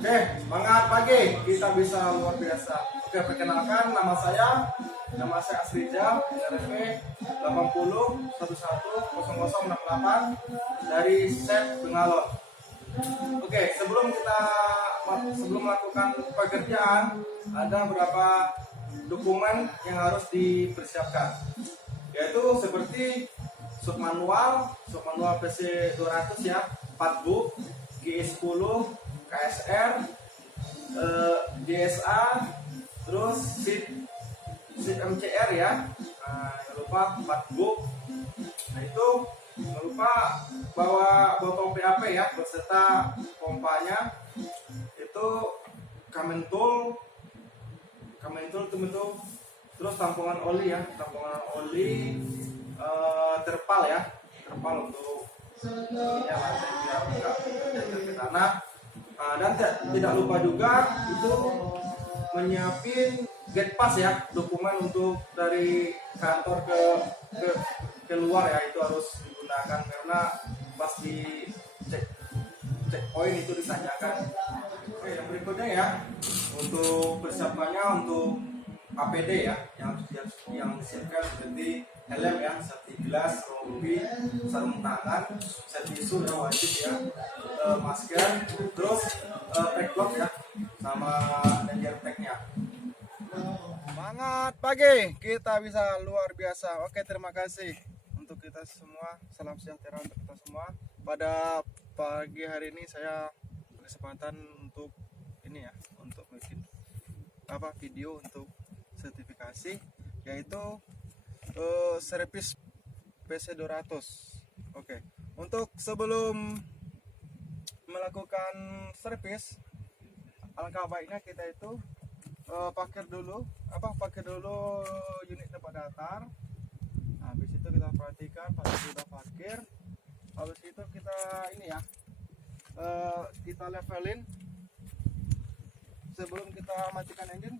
Oke, semangat pagi, kita bisa luar biasa. Oke, perkenalkan nama saya Asrija, NRP 80110068 dari Set Bengalon. Oke, sebelum melakukan pekerjaan, ada beberapa dokumen yang harus dipersiapkan, yaitu seperti submanual PC 200 ya, 4 book, GE10, KSR, DSA, terus SIP MCR ya. Nah, jangan lupa 4 book. Nah itu jangan lupa bawa botol PAP ya beserta pompanya. Itu Kamen tool itu, terus tampungan oli ya, terpal untuk ya lantai biar enggak terjadi ke tanah. Dan tidak lupa juga itu menyiapin gate pass ya, dokumen untuk dari kantor ke luar ya, itu harus digunakan karena pas di checkpoint itu ditanyakan. Oke, yang berikutnya ya, untuk persiapannya untuk APD ya, yang disiapkan seperti helm ya, safety glass, rompi, sarung tangan, set tisu yang wajib ya, masker, terus backlock ya, sama danger tag-nya. Semangat pagi, kita bisa luar biasa. Oke, terima kasih untuk kita semua. Salam sejahtera untuk kita semua. Pada pagi hari ini saya berkesempatan untuk ini ya, untuk bikin video untuk sertifikasi, yaitu servis PC 200. Oke, untuk sebelum melakukan servis, alangkah baiknya kita itu parkir dulu unit tempat datar. Habis itu kita perhatikan pas sudah parkir, habis itu kita ini ya, kita levelin sebelum kita matikan engine.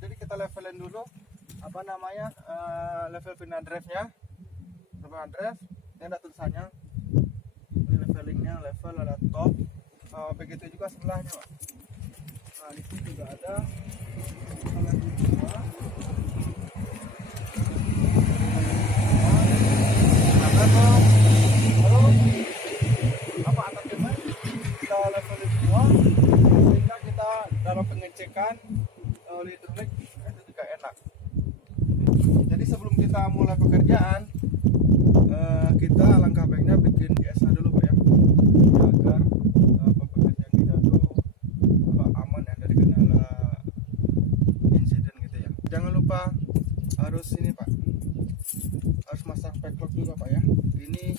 Jadi kita levelin dulu level final drive-nya. Ini ada tulisannya, ini levelingnya, level ada top. Begitu juga sebelahnya, Pak. Nah, di sini juga ada kita levelin semua sehingga kita dalam pengecekan hidrolik itu juga enak. Jadi sebelum kita mulai pekerjaan, kita alangkah baiknya bikin GSA dulu, Pak ya, agar pekerjaan kita tuh aman ya dari kendala insiden gitu ya. Jangan lupa harus masang backlock juga, Pak ya. Ini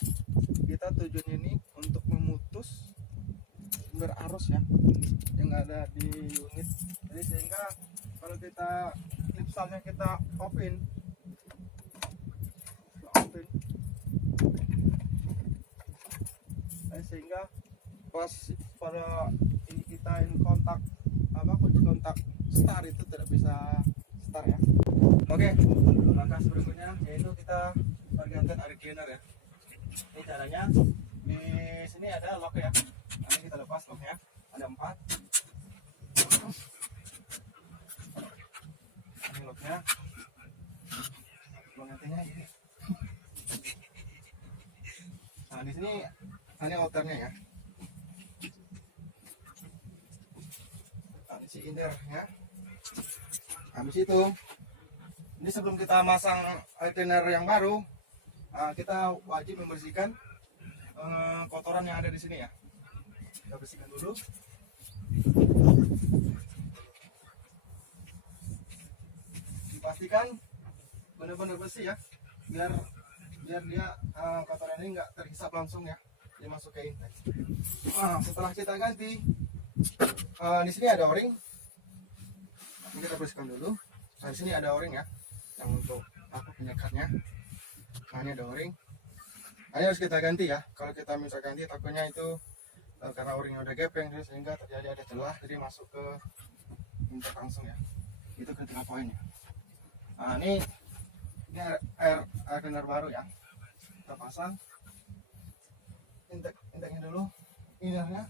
kita tujuannya ini untuk memutus sumber arus ya yang ada di unit. Jadi sehingga kalau kita klipsalnya kita open, sehingga pas pada ini kita kontak kunci kontak start itu tidak bisa start ya. Oke, langkah berikutnya yaitu kita pergantian air cleaner ya. Ini caranya, di sini ada lock ya. Nanti kita lepas locknya, ada 4. Ini locknya, pengantinnya ini. Nah di sini ini outernya ya. Nah, ini cylinder ya. Habis itu, ini sebelum kita masang air cleaner yang baru, kita wajib membersihkan kotoran yang ada di sini ya. Kita bersihkan dulu. Dipastikan benar-benar bersih ya, biar dia kotoran ini nggak terhisap langsung ya, dia masuk ke intake. Setelah kita ganti, di sini ada o-ring. Ini kita bersihkan dulu. Nah, di sini ada o-ring ya, yang untuk penyekatnya. Nah, ini ada o-ring. Nah, ini harus kita ganti ya. Kalau kita misal ganti, takutnya itu karena o-ringnya udah gepeng sehingga terjadi ada celah, jadi masuk ke intake langsung ya. Itu critical point ya. Nah, ini air cleaner baru ya. Kita pasang intake-nya dulu, innernya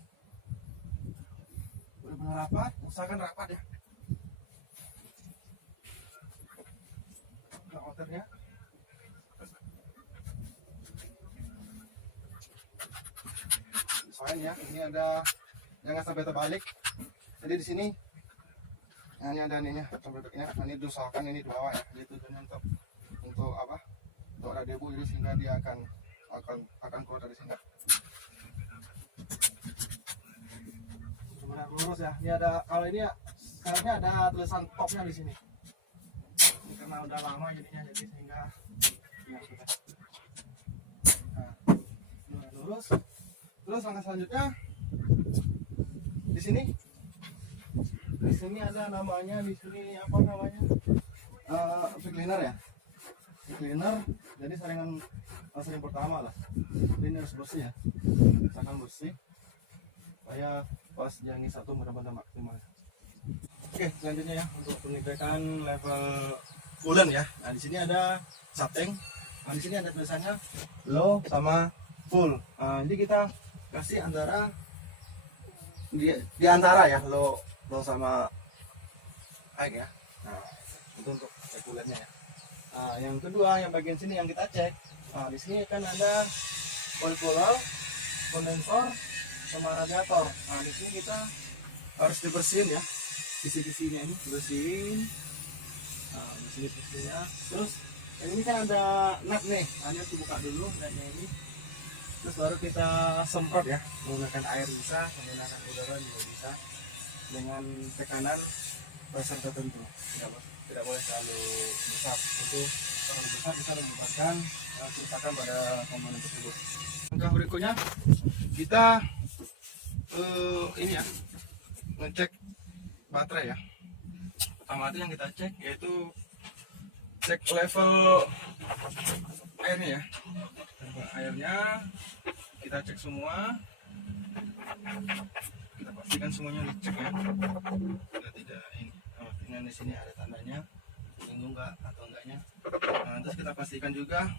benar-benar rapat, usahakan rapat ya. Nah, outernya soalnya ya, ini ada jangan sampai terbalik. Jadi di sini ini ada ininya, bentuknya. Ini diusahakan ini di bawah ya. Jadi tujuannya untuk apa? Untuk ada debu, jadi sehingga dia akan keluar dari sini. Benar lurus ya. Ini ada, kalau ini ya sekarangnya ada tulisan topnya di sini. Ini karena udah lama jadinya, jadi sehingga ya sudah. Nah, lurus. Terus langkah selanjutnya di sini. Di sini ada namanya, di sini apa namanya? Cleaner ya. Cleaner. Jadi sering pertama lah. Ini harus bersih ya. Misalkan bersih. Supaya pas jangan satu benar-benar maksimal. Oke, selanjutnya ya untuk pengecekan level coolant ya. Nah, di sini ada subtank. Nah, di sini ada tulisannya low sama full. Nah, jadi kita kasih antara di antara ya, low sama high ya. Nah, itu untuk cek coolantnya ya. Nah, yang kedua yang bagian sini yang kita cek. Nah, di sini kan ada coil cooler, kondensor sama radiator. Nah, di sini kita harus dibersihin ya. Kisi-kisinya ini bersihin. Nah, di sini bersihnya. Terus yang ini kan ada nut nih. Nah, ini harus dibuka dulu nutnya ini. Terus baru kita semprot ya. Menggunakan air bisa, menggunakan udara juga bisa. Dengan tekanan pressure tertentu. Tidak boleh terlalu besar. Itu kalau besar bisa menyebabkan kerusakan pada komponen tersebut. Langkah berikutnya kita ini ya, ngecek baterai ya. Pertama itu yang kita cek yaitu cek level airnya ya. Level airnya kita cek semua. Kita pastikan semuanya dicek ya. Kita tidak ini. Dengan di sini ada tandanya, singgung nggak atau enggaknya. Nah, terus kita pastikan juga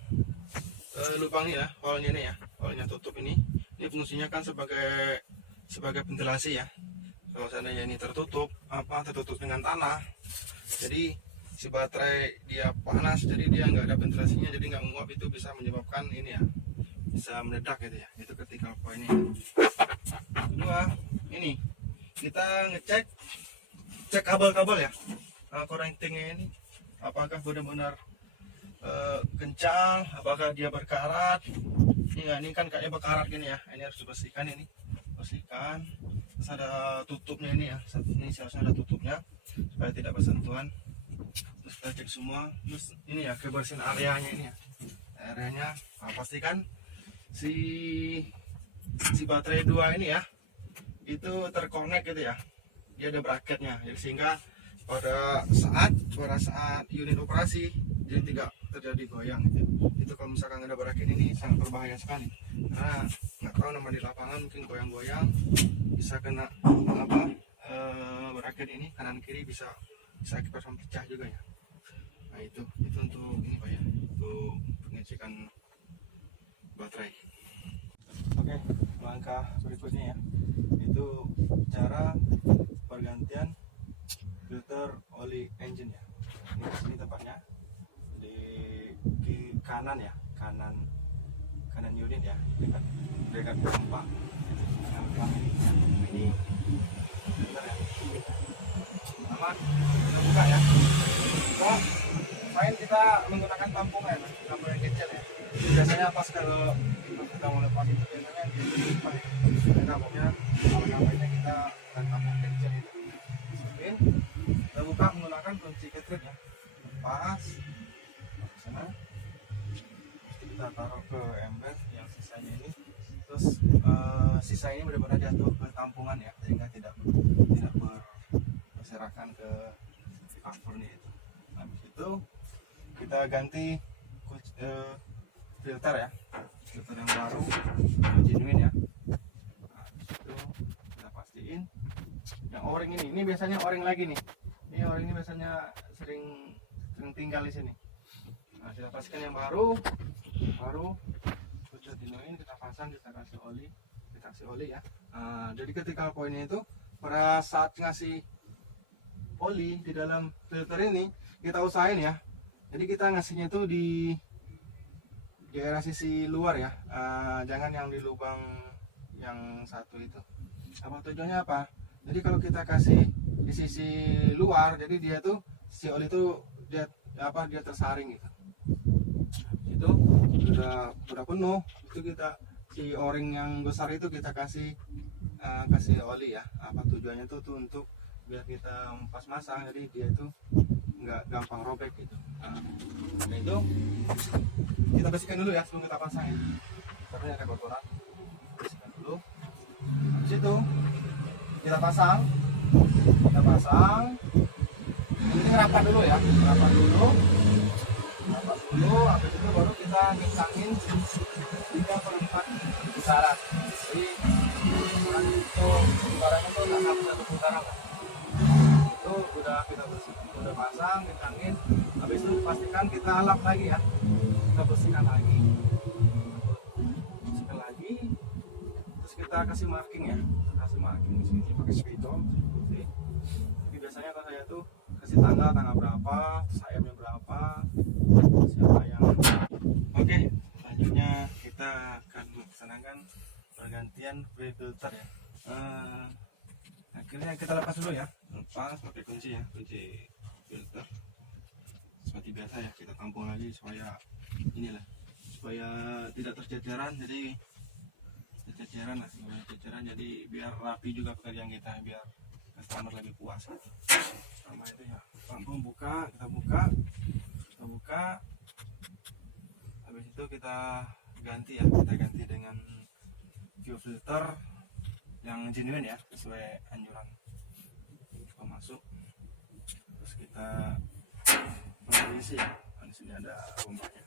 lubang ini ya, hole-nya ini ya, hole-nya tutup ini. Ini fungsinya kan sebagai ventilasi ya. Kalau seandainya ini tertutup dengan tanah, jadi si baterai dia panas, jadi dia nggak ada ventilasinya, jadi nggak menguap, itu bisa menyebabkan ini ya, bisa meledak gitu ya. Itu critical point ini. Kedua, ini kita cek kabel-kabel ya, connectingnya ini apakah benar-benar kencang, apakah dia berkarat. Ini kan kayaknya berkarat gini ya, ini harus dibersihkan, ini bersihkan. Terus ada tutupnya ini ya, ini seharusnya ada tutupnya supaya tidak bersentuhan. Terus kita cek semua. Terus ini ya, kebersihan areanya ini ya, areanya. Nah, pastikan si baterai 2 ini ya itu terkonek gitu ya, dia ada bracketnya, jadi sehingga pada saat unit operasi jadi tidak terjadi goyang gitu. Itu kalau misalkan ada bracket ini sangat berbahaya sekali, karena nggak tahu nama di lapangan mungkin goyang-goyang bisa kena bracket ini kanan kiri, bisa akibat pecah juga ya. Nah itu untuk ini Pak ya, untuk pengecekan baterai. Oke, langkah berikutnya ya, itu cara pergantian filter oli engine ya. Ini di sini tempatnya di kanan ya, kanan unit ya, dekat pompa. Ini filter ya. Pertama kita buka ya. Main kita menggunakan tampungan yang kecil ya. Biasanya pas kalau kita mau lepas itu biasanya di tampungnya, kalau ngapainnya kita dan tampung kecil itu masukin, kita buka menggunakan kunci ketrit ya, lepas ke sana, kita taruh ke ember yang sisanya ini. Terus sisa ini benar-benar jatuh ke tampungan ya, sehingga tidak berserakan ke covernya itu. Habis itu kita ganti filter ya, filter yang baru, genuine ya. Nah, itu kita pastiin yang o-ring ini biasanya o-ring lagi nih. Ini o-ring ini biasanya sering tinggal di sini. Nah, kita pastikan yang baru, kita genuine, kita pasang, kita kasih oli ya. Nah, jadi ketika poinnya itu pada saat ngasih oli di dalam filter ini kita usahain ya. Jadi kita ngasihnya itu di daerah sisi luar ya, jangan yang di lubang yang satu itu. Apa tujuannya apa? Jadi kalau kita kasih di sisi luar, jadi dia tuh si oli itu dia tersaring gitu. Itu udah penuh, itu kita si o-ring yang besar itu kita kasih oli ya. Apa tujuannya tuh untuk biar kita pas masang, jadi dia itu nggak gampang robek gitu. Nah itu kita bersihkan dulu ya sebelum kita pasang ya, karena ada kotoran. Bersihkan dulu. Habis itu kita pasang. Ini rapat dulu ya, rapat dulu. Habis itu baru kita kencangin 3/4 putaran. Jadi putaran itu nggak sampai 1 putaran lah. Itu udah kita bersihkan, udah pasang, kencangin. Habis itu pastikan kita lap lagi ya, kita bersihkan lagi, terus kita kasih marking ya, di sini pakai spidol putih. Jadi biasanya kalau saya tuh kasih tanggal berapa, sayapnya berapa, siapa yang. Oke, selanjutnya kita akan melaksanakan pergantian filter ya. Akhirnya kita lepas dulu ya, lepas pakai kunci ya, kunci filter. Seperti biasa ya, kita tampung lagi supaya tidak terceceran. Jadi jadi biar rapi juga pekerjaan kita, biar customer lebih puas. Sama itu ya, tampung kita buka. Habis itu kita ganti dengan fuel filter yang genuine ya, sesuai anjuran pemasok. Terus kita mengisi ya, di sini ada pompanya.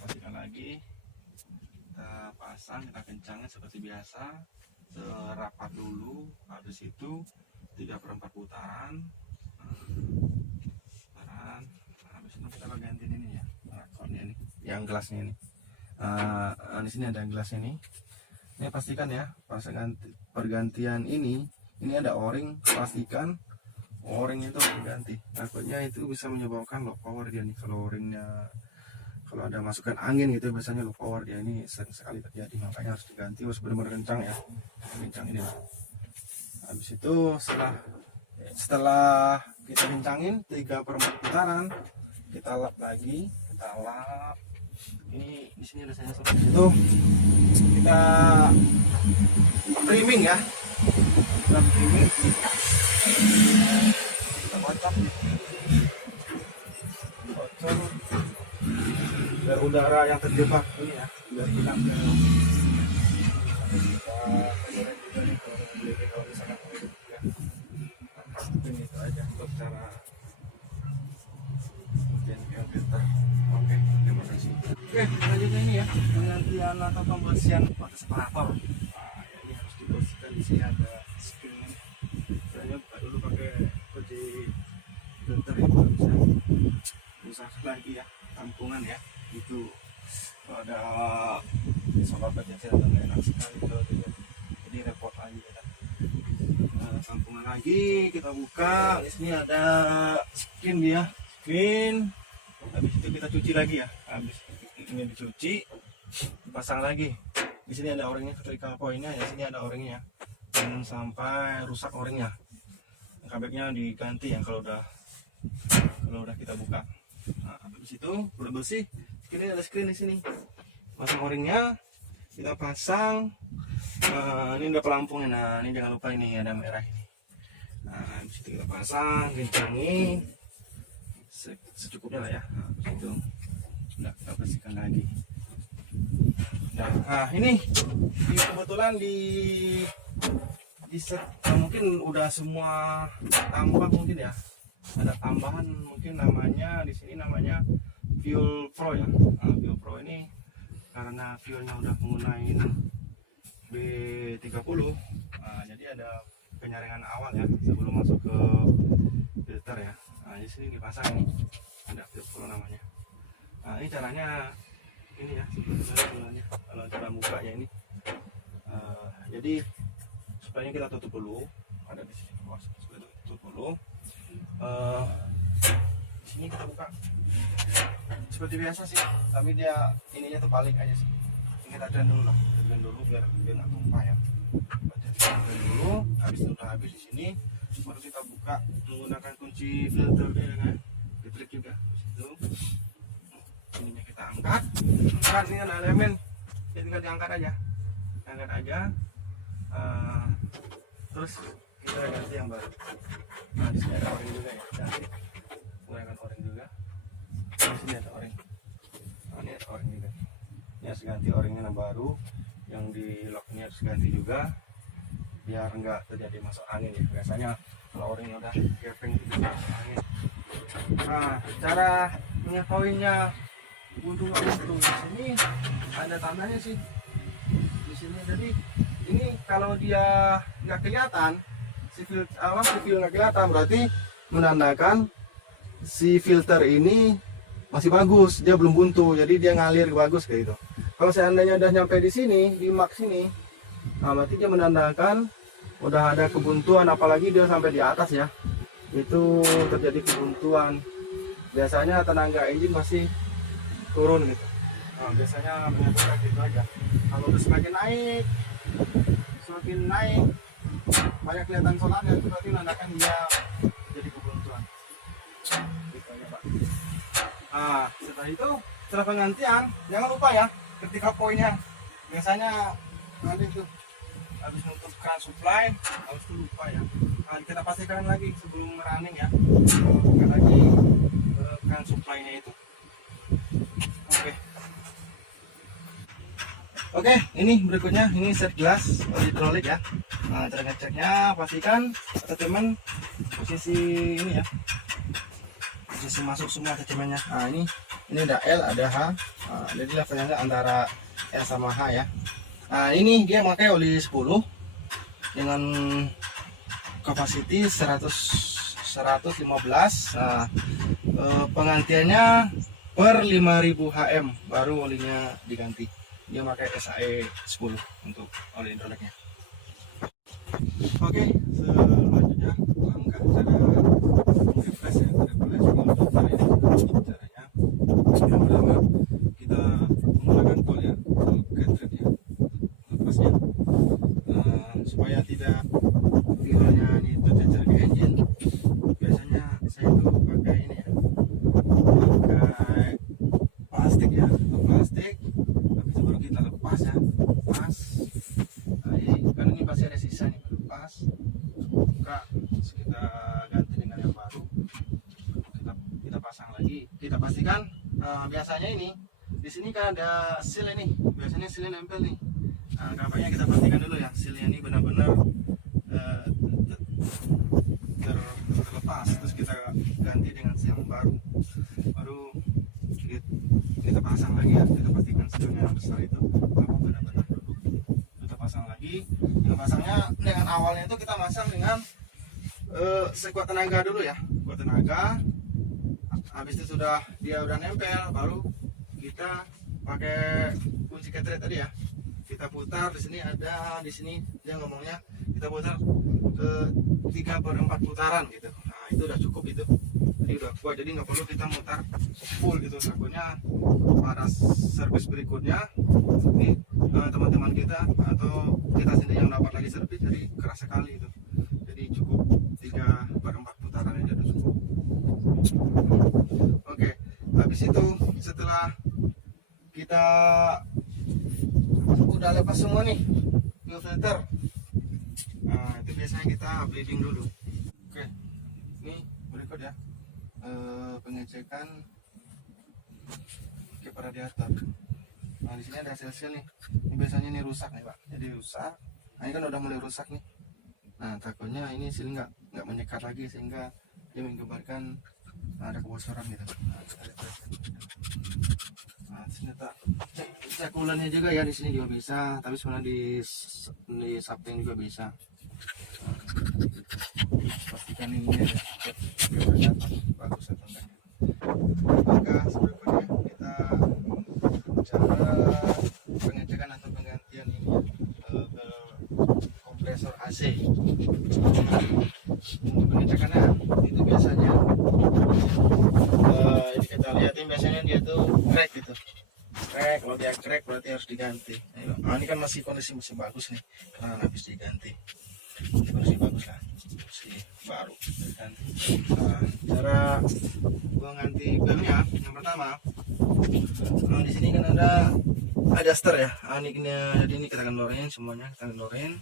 Pastikan lagi, kita pasang, kita kencangin seperti biasa, serapat dulu. Habis itu 3/4 putaran. Habis itu kita gantiin ini ya, rakornya ini, yang gelasnya ini. Di sini ada gelas ini. Ini pastikan ya, pas pergantian ini ada o-ring, pastikan o-ring itu diganti. Takutnya itu bisa menyebabkan low power dia nih. Kalau o-ringnya, kalau ada masukan angin gitu, biasanya low power dia, ini sering sekali terjadi. Makanya harus diganti, harus benar-benar kencang ya, kencang ini lah. Habis itu setelah kita kencangin 3/4 putaran, kita lap lagi, ini di sini ada saya seperti itu. Kita priming ya, kita kocok biar udara yang terjebak ini ya, biar hilang. Itu aja untuk cara filter. Oke, terima kasih. Oke, selanjutnya ini ya, penggantian atau pembersihan pakai separator. Ini harus dibersihkan. Di sini ada screen ini. Saya buka dulu pakai kunci filter itu, bisa rusak lagi ya, tampungan ya. Itu kalau ada solar kecil itu nggak enak sekali kalau tidak, jadi repot lagi ya. Tampungan lagi kita buka. Di sini ada skin dia, habis itu kita cuci lagi ya. Habis ini dicuci, dipasang lagi. Di sini ada o-ringnya, vertical pointnya, di sini ada o-ringnya. Jangan sampai rusak o-ringnya. Kabelnya diganti ya kalau udah kita buka. Nah, habis itu udah bersih. Ini ada screen di sini. Pasang o-ringnya, kita pasang. Ini udah pelampungnya. Nah, ini jangan lupa ini ada merah ini. Nah, habis itu kita pasang, kencangin secukupnya lah ya. Nah, habis itu kita bersihkan lagi. Nah, ini kebetulan di mungkin udah semua tambah, mungkin ya ada tambahan, mungkin namanya di sini namanya Fuel Pro ya. Nah, Fuel Pro ini karena fuelnya udah menggunakan B30, nah, jadi ada penyaringan awal ya sebelum masuk ke filter ya. Nah, di sini dipasang nih, ada Fuel Pro namanya. Nah, ini caranya ini ya, sebenarnya kalau cara bukanya ini. Jadi supply-nya kita tutup dulu. Ada di sini bawah, tutup dulu. Di sini kita buka seperti biasa sih, tapi dia ininya terbalik aja sih. Ini kita drain dulu lah, drain dulu biar nggak tumpah ya. Drain dulu, habis itu udah habis di sini, baru kita buka menggunakan kunci filter ya kan, filter juga. Itu ininya kita angkat, ini ada elemen, ya tinggal diangkat aja, terus kita ganti yang baru. Nah di sini ada oring juga ya, ganti menggunakan oring juga. Di sini ada oring, nah, ini ada oring juga. Ini harus ganti oringnya yang baru, yang di lock ini harus ganti juga, biar enggak terjadi masuk angin ya. Biasanya kalau oringnya udah gepeng itu masuk angin. Nah, cara mengetahuinya buntu nggak buntu, di sini ada tandanya sih di sini. Jadi ini kalau dia nggak kelihatan, si filter nggak kelihatan, berarti menandakan si filter ini masih bagus, dia belum buntu, jadi dia ngalir bagus kayak gitu. Kalau seandainya udah nyampe di sini, di max ini, nah berarti dia menandakan udah ada kebuntuan, apalagi dia sampai di atas ya, itu terjadi kebuntuan. Biasanya tenaga engine masih turun gitu. Nah, biasanya menunjukkan gitu aja. Kalau udah semakin naik banyak kelihatan solarnya, itu berarti menandakan dia jadi kebuntuan. Gitu aja, Pak. Nah, setelah penggantian, jangan lupa ya, ketika poinnya biasanya nanti tuh habis nutup keran supply, harus lupa ya. Nah, kita pastikan lagi sebelum running ya, buka lagi keran supply-nya itu. Oke, ini berikutnya, ini set gelas hidrolik ya. Nah, cara ngeceknya pastikan teman posisi ini ya, posisi masuk semua temannya. Nah, ini ada L, ada H. Nah, jadi levelnya antara L sama H ya. Nah, ini dia pakai oli 10 dengan kapasiti 115. Nah, penggantiannya per 5000 HM baru olinya diganti. Dia pakai SAE 10 untuk oli hidroliknya. Oke, selanjutnya langkah cara refresh ya, untuk caranya. Yang pertama kita menggunakan tol ya, tol cartridge ya, lepasnya supaya tidak filternya ini tercecer ke engine. Biasanya saya tuh pakai ini ya, pakai plastik ya, plastik. Habis itu baru kita lepas ya, lepas. Nah, kan ini pasti ada sisa nih, lepas, buka, terus kita ganti dengan yang baru. Kita pasang lagi, kita pastikan. Biasanya ini di sini kan ada seal ini, biasanya seal nempel nih. Nah, kampanye kita pastikan dulu ya, sealnya ini benar-benar terlepas, terus kita ganti dengan seal yang baru kita pasang lagi ya, kita pastikan sealnya yang besar itu benar-benar duduk. Kita pasang lagi, dengan pasangnya dengan awalnya itu kita pasang dengan sekuat tenaga dulu ya, kuat tenaga. Habis itu dia udah nempel, baru kita pakai kunci cartridge tadi ya, kita putar. Di sini ada, di sini dia ngomongnya kita putar ke 3/4 putaran gitu. Nah, itu udah cukup itu, jadi udah kuat, jadi nggak perlu kita mutar full gitu. Takutnya pada servis berikutnya ini teman-teman kita atau kita sendiri yang dapat lagi servis, jadi keras sekali itu. Jadi cukup 3/4 putaran aja udah cukup. Oke, habis itu setelah kita udah lepas semua nih filter, nah itu biasanya kita bleeding dulu. Oke, ini berikut ya, pengecekan kipas radiator. Nah, di sini ada hasil nih. Ini biasanya ini rusak nih Pak, jadi rusak. Nah, ini kan udah mulai rusak nih. Nah, takutnya ini seal nggak menyekat lagi, sehingga dia menggambarkan ada kebocoran gitu. Nah, di sini tak cek ulannya juga ya, di sini juga bisa, tapi sebenarnya di sapling juga bisa. Pastikan ini ya, bagus atau enggak. Maka selanjutnya kita cara pengecekan atau penggantian ini ke kompresor AC untuk pengecekannya itu biasanya ini kita lihatin biasanya dia tuh crack gitu. Crack, kalau dia crack berarti harus diganti. Nah, ini kan masih kondisi masih bagus nih karena habis diganti. Masih bagus lah, masih baru diganti. Nah, cara mengganti belnya yang pertama, di sini kan ada adjuster ya. Jadi ini kita kendorin semuanya, kita kendorin.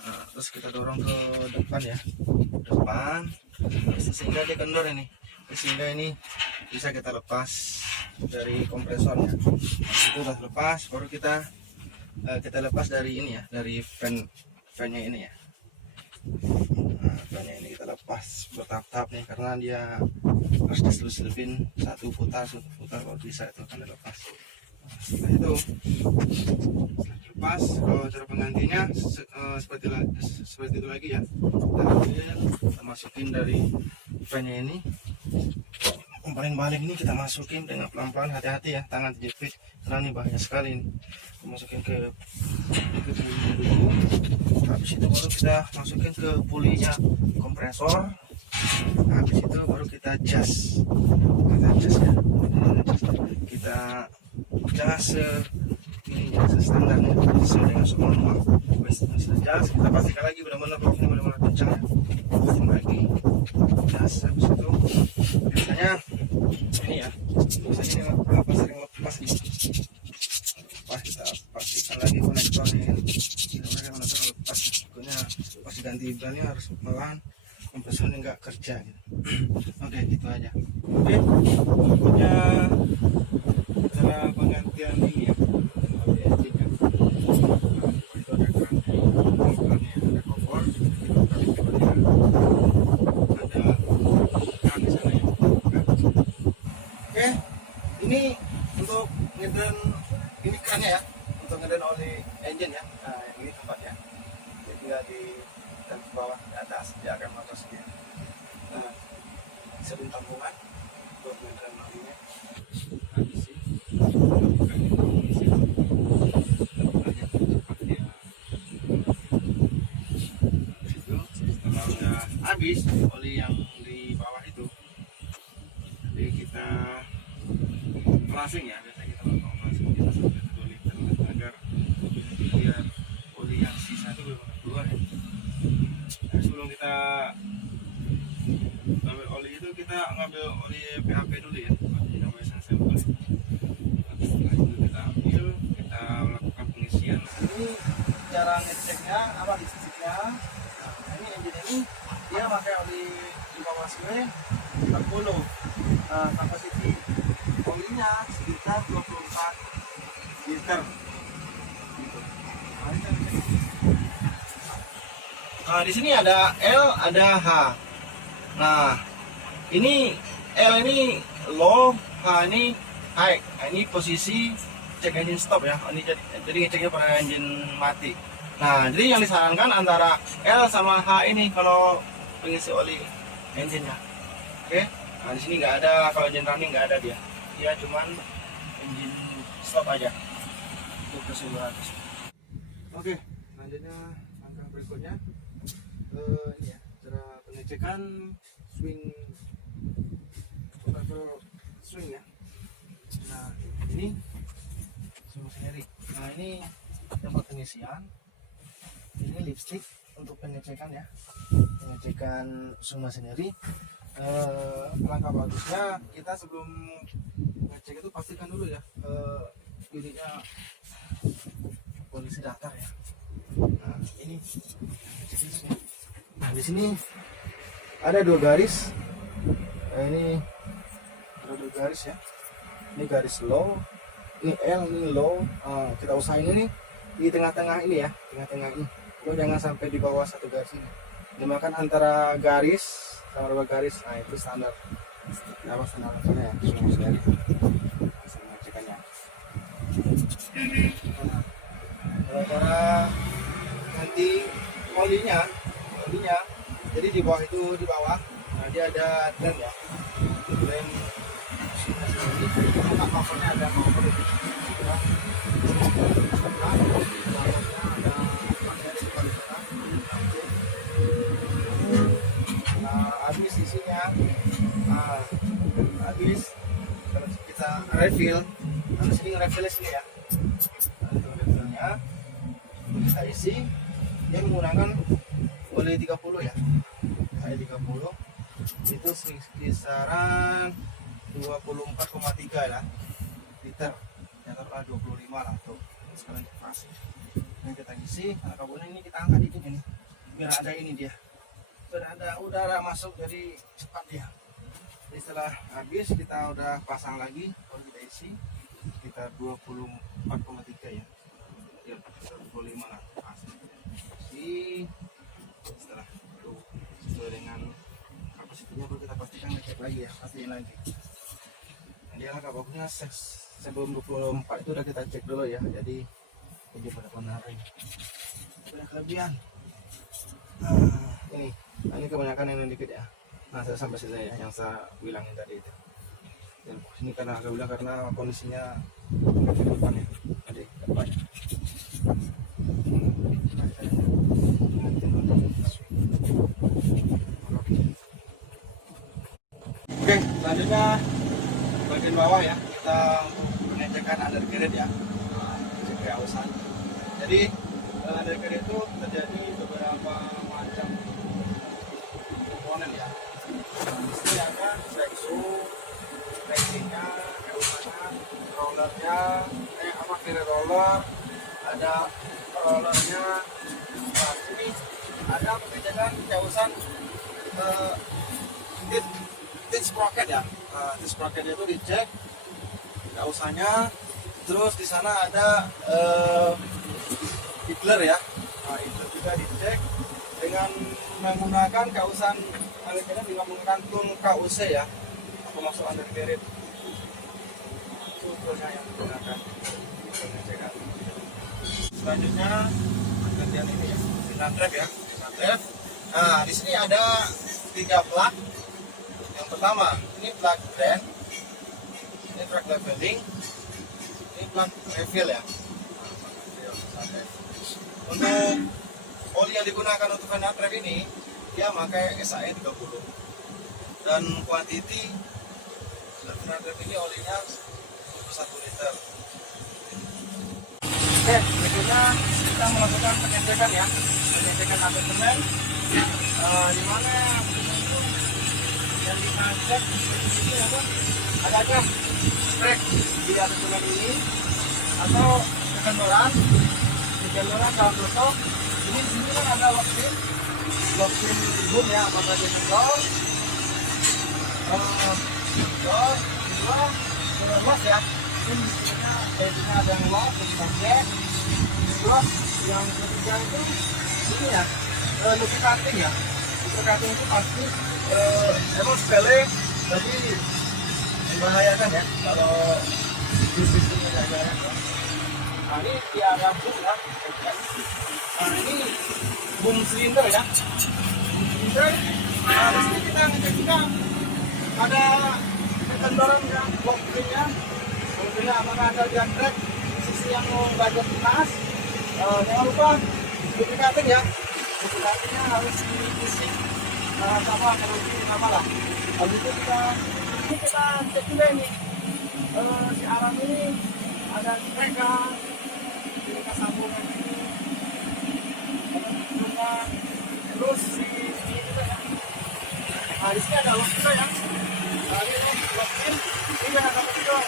Nah, terus kita dorong ke depan ya, depan, sehingga dia kendor ini, sehingga ini bisa kita lepas dari kompresornya. Nah, itu udah lepas, baru kita lepas dari ini ya, dari fan-nya ini ya. Nah, fan-nya ini kita lepas bertahap-tahap nih, karena dia harus diselipin satu putar baru bisa itu akan dilepas. Nah, setelah itu lepas, kalau cara penggantinya seperti itu lagi ya. Kita masukin dari fan-nya ini, komponen balik ini kita masukin dengan pelan-pelan, hati-hati ya, tangan jepit karena ini bahaya sekali ini. Masukin ke pulinya dulu, habis itu baru kita masukin ke pulinya kompresor, habis itu baru kita jas ya, kita jas ini standarnya sesuai dengan semua manual. Jas kita pastikan lagi benar-benar kencang ya, pastikan lagi jas. Habis itu biasanya ini ya, biasanya apa sering lepas ini, kita pastikan lagi konektornya, konektor lepas, pokoknya pas ganti bannya harus pelan, kompresornya nggak kerja gitu. Oke, gitu aja. Oke, pokoknya cara penggantian ini ya, engine-nya. Itu ada kerannya, ada kompor, ada di sana ya. Oke, ini untuk ngeden ini kerannya ya, untuk ngeden oli engine ya. Nah, ini tempatnya. Jadi tinggal di bawah, di atas, dia akan motor sendiri. Nah, sebelum tampungan untuk ngeden olinya. Habis oli yang di bawah itu, jadi kita flushing ya, biasanya kita lakukan flushing, kita sampai 2 liter agar biar oli yang sisa itu benar-benar keluar ya. Nah, sebelum kita ambil oli itu, kita ngambil oli PHP dulu ya, ini namanya sampel. Setelah itu kita ambil, kita lakukan pengisian. Ini cara ngeceknya apa listriknya. Nah, ini engine ini dia pakai oli di bawah sini 40. Nah, kapasiti olinya sekitar 24 liter gitu. Nah, di sini ada L, ada H. Nah, ini L ini low, H ini high. Nah, ini posisi cek engine stop ya. Ini jadi ngeceknya pada engine mati. Nah, jadi yang disarankan antara L sama H ini kalau pengisi oli engine nya. Oke. Nah, di sini nggak ada, kalau engine running nggak ada dia. Dia cuman engine stop aja untuk keseluruhan. Oke, selanjutnya langkah berikutnya ini ya, cara pengecekan swing ya. Nah, ini semua sendiri. Nah, ini tempat pengisian. Ini lipstick untuk pengecekan ya, pengecekan semua sendiri. Langkah bagusnya kita sebelum ngecek itu pastikan dulu ya ininya kondisi datar ya. Nah, ini nah, di sini ada 2 garis. Ini ada 2 garis ya, ini garis low, ini L, ini low. Kita usahain ini di tengah-tengah ini ya, tengah-tengah ini. Lo jangan sampai di bawah 1 garis ini. Dimakan antara garis sama 2 garis. Nah, itu standar. Apa standarnya ya? Semua sekali. Sama cekannya. Nah, cara ganti olinya, jadi di bawah itu, di bawah. Nah, dia ada drain ya. Drain ini covernya ada cover itu. isinya. Nah, habis terus kita refill. Harus ini refill sini ya. Nah, itu refillnya kita isi. Dia menggunakan oli 30 ya. Kayak 30 itu kisaran 24,3 lah liter ya, taruhlah 25 lah tuh. Sekarang pas ini kita isi. Nah, kabelnya ini kita angkat dikit ini biar ada ini dia, sudah ada udara masuk jadi cepat dia. Jadi setelah habis kita udah pasang lagi, kalau kita isi sekitar 24,3 ya, 25 lah pas isi. Setelah itu sesuai dengan kapasitinya baru kita pastikan ngecek lagi ya, pastiin lagi. Nah, dia angka bagusnya sebelum 24 itu udah kita cek dulu ya, jadi ini pada penaring sudah kelebihan. Ini kebanyakan yang dikit ya. Nah, saya sampai sini ya yang saya bilangin tadi itu. Dan ini karena agak bilang karena kondisinya depan ya, ada banyak. Oke, selanjutnya bagian bawah ya, kita pengecekan undercarriage ya, cek keausan. Jadi undercarriage itu terjadi beberapa macam komponen ya. Di sini ada seksu, racingnya, keausannya, rollernya, kiri roller, ada rollernya. Nah, sini ada pengecekan keausan tit sprocket ya. Tit sprocketnya itu dicek keausannya. Terus di sana ada idler ya. Nah, idler juga dicek dengan menggunakan kausan undercarriage, dengan menggunakan tool KUC ya, masuk undercarriage. Itu toolnya yang digunakan pengecekan. Selanjutnya bagian ini ya, pin trap ya, pin trap. Nah, di sini ada 3 plug. Yang pertama ini plug drain, ini track leveling, ini plug refill ya. Untuk oli yang digunakan untuk fender trap ini dia pakai SAE 30 dan kuantiti fender trap ini olinya 1 liter. Oke, berikutnya kita melakukan pengecekan ya, pengecekan atasemen di mana yang kita cek di sini apa adanya crack di atasemen ini atau kekendoran dalam bentuk ini. Di sini kan ada lockpin boom ya, apakah dia kendor loss ya. Ini biasanya ada yang loss, kita cek. Terus yang ketiga itu ini ya, lubricating ya. Lubricating itu pasti emang sepele tapi membahayakan ya kalau di sistemnya ada ya. Nah, ini dia ada boom ya. Nah, ini boom silinder ya. Silinder. Nah, di sini kita ngecek juga ada kekendoran ya, blocknya. Blocknya apakah ada di track sisi yang bagian atas. Jangan lupa lubricating ya. Lubricatingnya harus diisi sama kerusi sama lah. Habis itu kita cek juga ini si arang ini ada mereka sambungan ini juga. Terus ini juga ya. Nah, di sini ada lock juga ya. Nah, ini lockpin ini ada apa juga.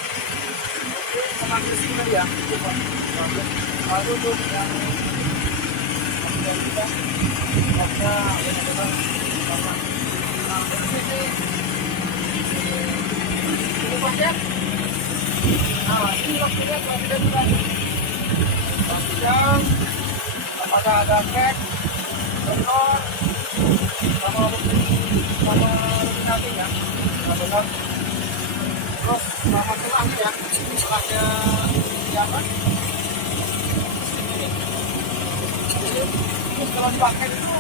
Oke, sama casing tadi ya. Lalu untuk yang juga locknya benar-benar sama. Nah, ini paket. Nah, ini locknya pakai juga. Pastikan apakah ada crack, kendor, sama lubricating ya, benar. Terus sama celahnya ya, celahnya siapa? Ini setelah dipakai itu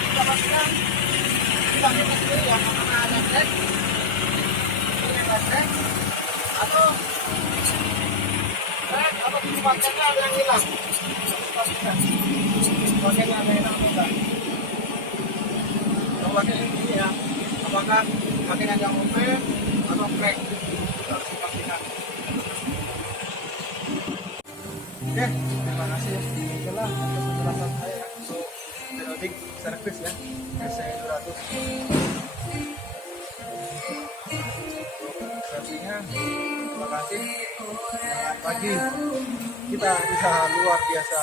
kita pastikan celahnya sendiri ya, apakah ada crack, ini ada crack, atau pakainya ada yang hilang. Pakainya ada yang hilang juga. Kalau pakai ini ya, apakah makinan yang OP atau crack, harus dipastikan. Oke, terima kasih itulah atas penjelasan saya untuk periodic service ya SC200. Selanjutnya, terima kasih. Selamat pagi. Kita bisa luar biasa.